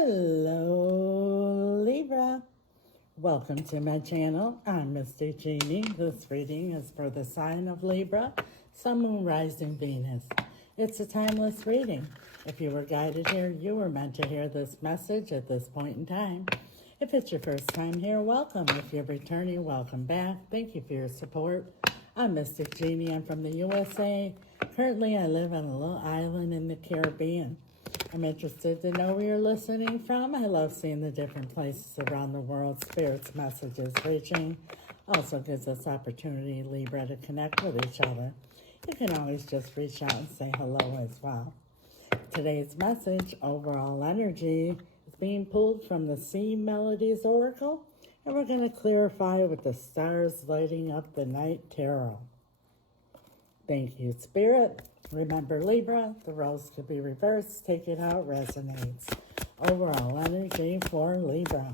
Hello, Libra. Welcome to my channel. I'm Mystic.Jeanne. This reading is for the sign of Libra, Sun, Moon, Rising, Venus. It's a timeless reading. If you were guided here, you were meant to hear this message at this point in time. If it's your first time here, welcome. If you're returning, welcome back. Thank you for your support. I'm Mystic.Jeanne. I'm from the USA. Currently, I live on a little island in the Caribbean. I'm interested to know where you're listening from. I love seeing the different places around the world Spirit's messages reaching. Also gives us opportunity, Libra, to connect with each other. You can always just reach out and say hello as well. Today's message, overall energy, is being pulled from the Sea Melodies Oracle, and we're going to clarify with the stars lighting up the night tarot. Thank you, Spirit. Remember, Libra, the roles could be reversed. Take it how it resonates. Overall energy for Libra.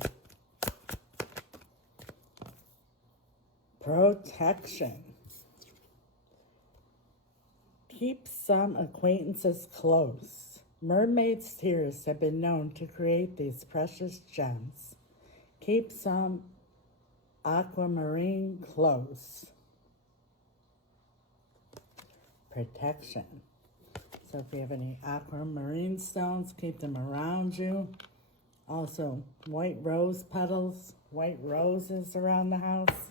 Protection. Keep some acquaintances close. Mermaids' tears have been known to create these precious gems. Keep some aquamarine close. Protection. So if you have any aquamarine stones, keep them around you. Also, white rose petals, white roses around the house.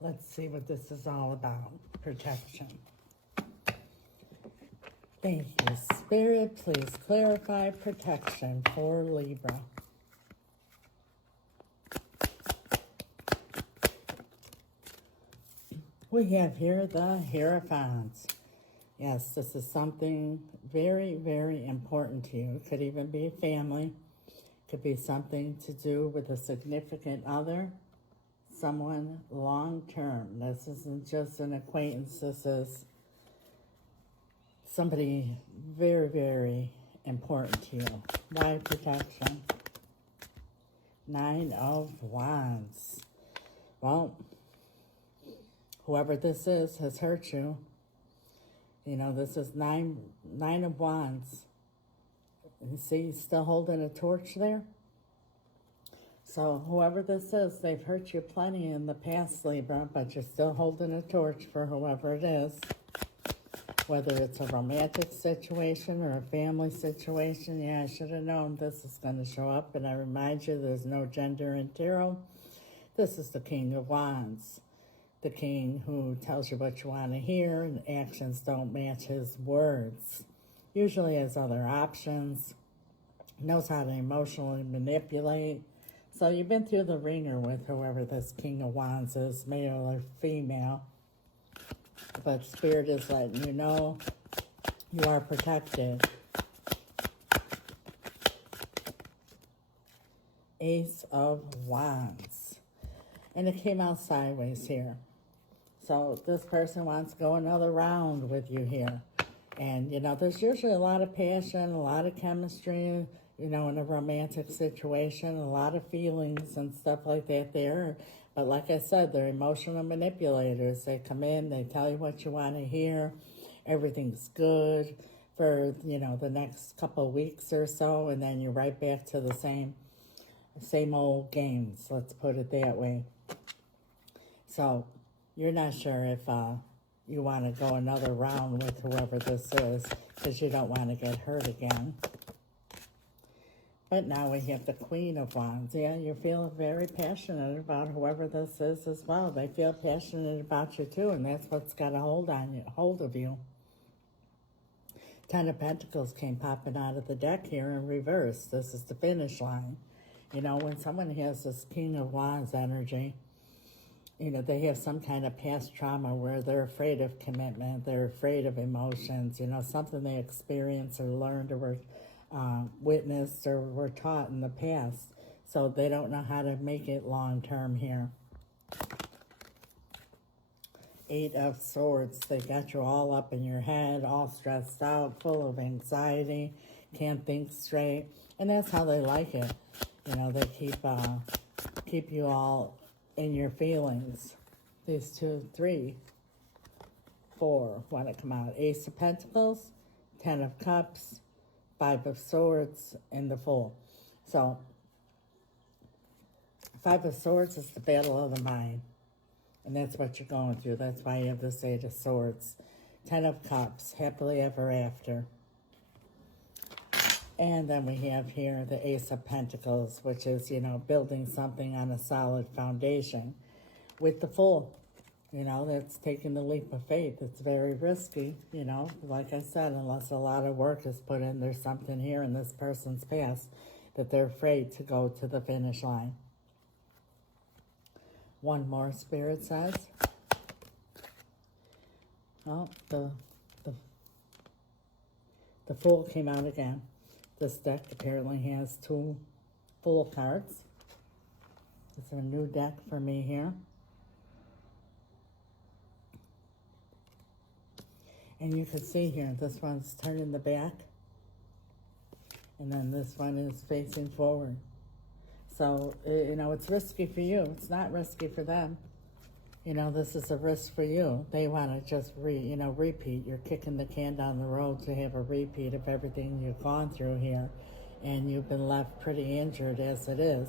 Let's see what this is all about. Protection. Thank you, Spirit. Please clarify protection for Libra. We have here the Hierophants. Yes, this is something very, very important to you. It could even be a family. It could be something to do with a significant other, someone long-term. This isn't just an acquaintance. This is somebody very, very important to you. Why protection? 9 of Wands. Well, whoever this is has hurt you. You know, this is nine of Wands. You see, he's still holding a torch there. So whoever this is, they've hurt you plenty in the past, Libra, but you're still holding a torch for whoever it is. Whether it's a romantic situation or a family situation, yeah, I should have known this is going to show up. And I remind you, there's no gender in tarot. This is the King of Wands. The king who tells you what you want to hear and actions don't match his words. Usually has other options, knows how to emotionally manipulate. So you've been through the ringer with whoever this King of Wands is, male or female. But Spirit is letting you know you are protected. Ace of Wands. And it came out sideways here. So this person wants to go another round with you here. And, you know, there's usually a lot of passion, a lot of chemistry, you know, in a romantic situation, a lot of feelings and stuff like that there. But like I said, they're emotional manipulators. They come in, they tell you what you want to hear. Everything's good for, you know, the next couple of weeks or so. And then you're right back to the same old games. Let's put it that way. So you're not sure if you want to go another round with whoever this is because you don't want to get hurt again. But now we have the Queen of Wands. Yeah, you feel very passionate about whoever this is as well. They feel passionate about you too, and that's what's got a hold of you. 10 of Pentacles came popping out of the deck here in reverse. This is the finish line. You know, when someone has this King of Wands energy, you know, they have some kind of past trauma where they're afraid of commitment, they're afraid of emotions, you know, something they experienced or learned or were witnessed or were taught in the past. So they don't know how to make it long-term here. 8 of Swords. They got you all up in your head, all stressed out, full of anxiety, can't think straight. And that's how they like it. You know, they keep you all in your feelings. These 2, 3, 4 want to come out. Ace of Pentacles, 10 of Cups, Five of Swords and the Fool. So, Five of Swords is the battle of the mind. And that's what you're going through. That's why you have this Eight of Swords. Ten of Cups, happily ever after. And then we have here the Ace of Pentacles, which is, you know, building something on a solid foundation. With the Fool, you know, that's taking the leap of faith. It's very risky, you know, like I said, unless a lot of work is put in, there's something here in this person's past that they're afraid to go to the finish line. One more, Spirit says. Oh, the Fool came out again. This deck apparently has two Fool cards. It's a new deck for me here. And you can see here, this one's turning the back. And then this one is facing forward. So, you know, it's risky for you. It's not risky for them. You know, this is a risk for you. They want to just, repeat. You're kicking the can down the road to have a repeat of everything you've gone through here. And you've been left pretty injured as it is.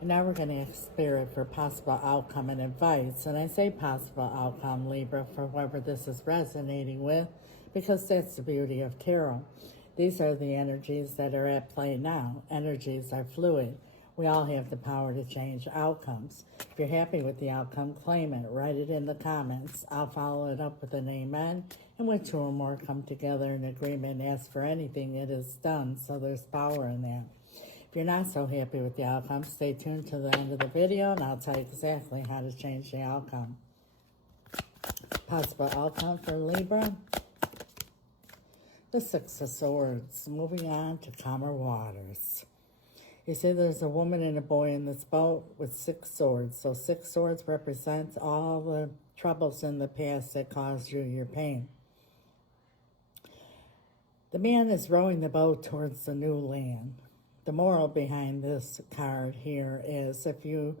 And now we're going to ask Spirit for possible outcome and advice. And I say possible outcome, Libra, for whoever this is resonating with, because that's the beauty of tarot. These are the energies that are at play now. Energies are fluid. We all have the power to change outcomes. If you're happy with the outcome, claim it. Write it in the comments. I'll follow it up with an amen. And when two or more come together in agreement and ask for anything, it is done. So there's power in that. If you're not so happy with the outcome, stay tuned to the end of the video, and I'll tell you exactly how to change the outcome. Possible outcome for Libra. The Six of Swords. Moving on to calmer waters. You see there's a woman and a boy in this boat with 6 swords. So 6 swords represents all the troubles in the past that caused you your pain. The man is rowing the boat towards the new land. The moral behind this card here is if you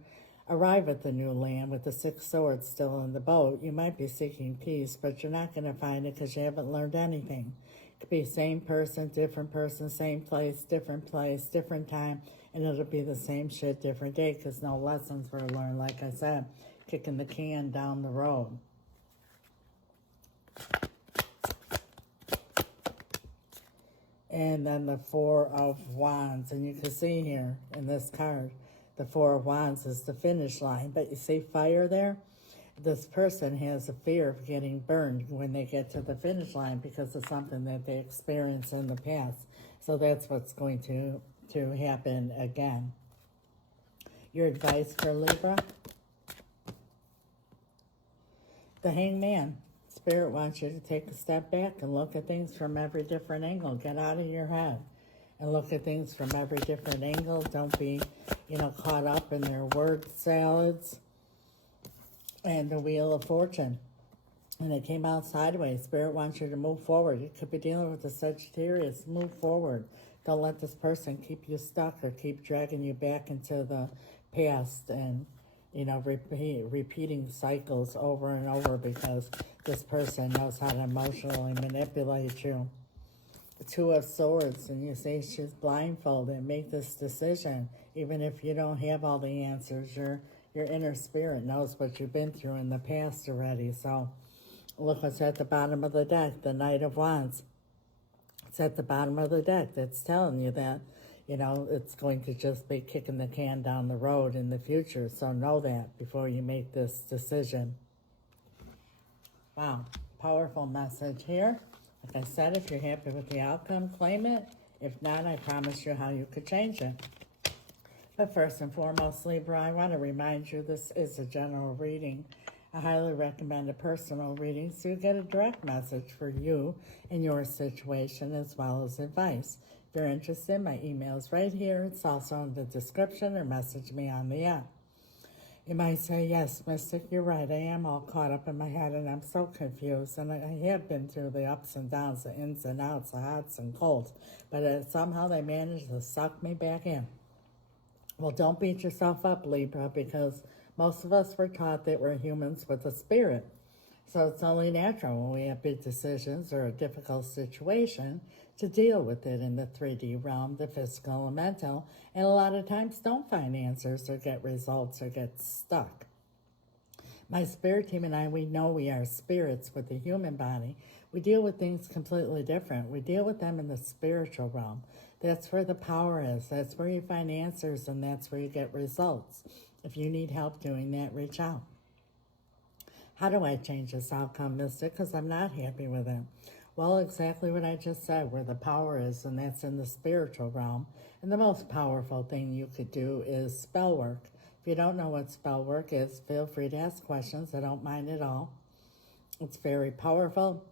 arrive at the new land with the 6 swords still in the boat, you might be seeking peace, but you're not going to find it because you haven't learned anything. It could be same person, same place, different time, and it'll be the same shit, different day because no lessons were learned, like I said, kicking the can down the road. And then the Four of Wands. And you can see here in this card, the Four of Wands is the finish line. But you see fire there? This person has a fear of getting burned when they get to the finish line because of something that they experienced in the past. So that's what's going to happen again. Your advice for Libra? The Hangman. Spirit wants you to take a step back and look at things from every different angle. Get out of your head and look at things from every different angle. Don't be, caught up in their word salads. And the Wheel of Fortune. And it came out sideways. Spirit wants you to move forward. You could be dealing with the Sagittarius. Move forward. Don't let this person keep you stuck or keep dragging you back into the past and repeating cycles over and over because this person knows how to emotionally manipulate you. The Two of Swords, and you say she's blindfolded. Make this decision. Even if you don't have all the answers, your inner spirit knows what you've been through in the past already. So look what's at the bottom of the deck, the Knight of Wands. It's at the bottom of the deck that's telling you that it's going to just be kicking the can down the road in the future. So know that before you make this decision. Wow, powerful message here. Like I said, if you're happy with the outcome, claim it. If not, I promise you how you could change it. But first and foremost, Libra, I want to remind you this is a general reading. I highly recommend a personal reading so you get a direct message for you and your situation as well as advice. If you're interested, my email is right here. It's also in the description or message me on the app. You might say, yes, Mystic, you're right. I am all caught up in my head and I'm so confused. And I have been through the ups and downs, the ins and outs, the hots and colds. But somehow they managed to suck me back in. Well, don't beat yourself up, Libra, because most of us were taught that we're humans with a spirit. So it's only natural when we have big decisions or a difficult situation to deal with it in the 3D realm, the physical and mental, and a lot of times don't find answers or get results or get stuck. My spirit team and I, we know we are spirits with a human body. We deal with things completely different. We deal with them in the spiritual realm. That's where the power is. That's where you find answers, and that's where you get results. If you need help doing that, reach out. How do I change this outcome, Mystic? Because I'm not happy with it. Well, exactly what I just said, where the power is, and that's in the spiritual realm. And the most powerful thing you could do is spell work. If you don't know what spell work is, feel free to ask questions. I don't mind at all. It's very powerful,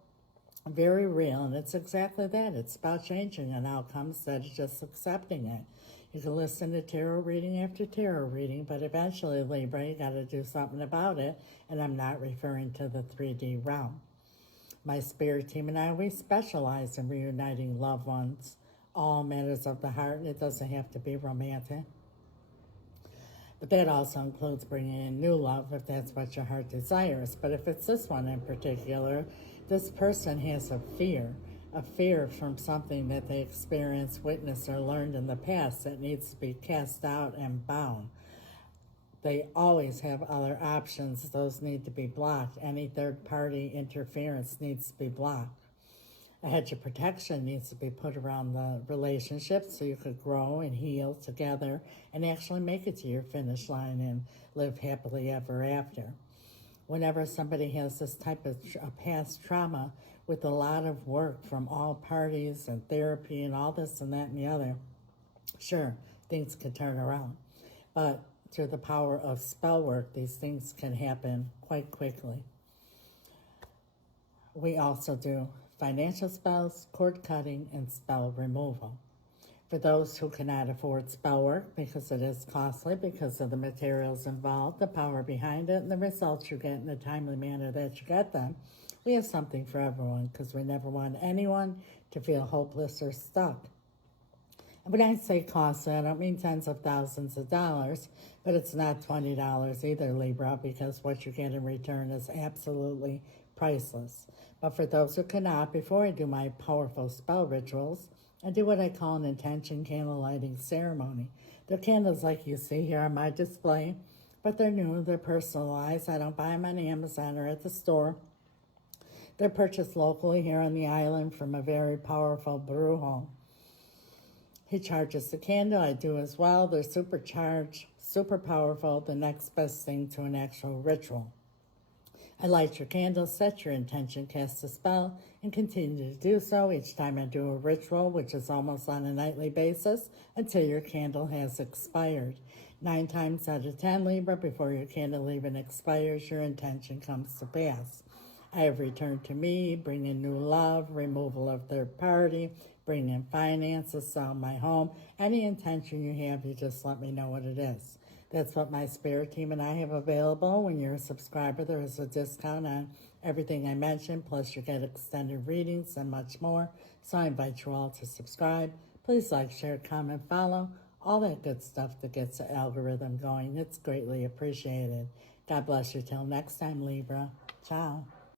very real, and it's exactly that. It's about changing an outcome instead of just accepting it. You can listen to tarot reading after tarot reading, but eventually, Libra, you got to do something about it, and I'm not referring to the 3D realm. My spirit team and I, we specialize in reuniting loved ones, all matters of the heart, and it doesn't have to be romantic. But that also includes bringing in new love if that's what your heart desires. But if it's this one in particular, this person has a fear from something that they experienced, witnessed, or learned in the past that needs to be cast out and bound. They always have other options. Those need to be blocked. Any third-party interference needs to be blocked. A hedge of protection needs to be put around the relationship so you could grow and heal together and actually make it to your finish line and live happily ever after. Whenever somebody has this type of past trauma with a lot of work from all parties and therapy and all this and that and the other, sure, things can turn around. But through the power of spell work, these things can happen quite quickly. We also do financial spells, cord cutting, and spell removal. For those who cannot afford spell work because it is costly, because of the materials involved, the power behind it, and the results you get in the timely manner that you get them, we have something for everyone because we never want anyone to feel hopeless or stuck. And when I say costly, I don't mean tens of thousands of dollars, but it's not $20 either, Libra, because what you get in return is absolutely priceless. But for those who cannot, before I do my powerful spell rituals, I do what I call an intention candle lighting ceremony. They're candles like you see here on my display, but they're new, they're personalized. I don't buy them on Amazon or at the store. They're purchased locally here on the island from a very powerful brujo. He charges the candle, I do as well. They're supercharged, super powerful, the next best thing to an actual ritual. I light your candle, set your intention, cast a spell, and continue to do so each time I do a ritual, which is almost on a nightly basis, until your candle has expired. 9 times out of 10, Libra, before your candle even expires, your intention comes to pass. I have returned to me, bring in new love, removal of third party, bring in finances, sell my home. Any intention you have, you just let me know what it is. That's what my spirit team and I have available. When you're a subscriber, there is a discount on everything I mentioned, plus you get extended readings and much more. So I invite you all to subscribe. Please like, share, comment, follow, all that good stuff that gets the algorithm going. It's greatly appreciated. God bless you till next time, Libra. Ciao.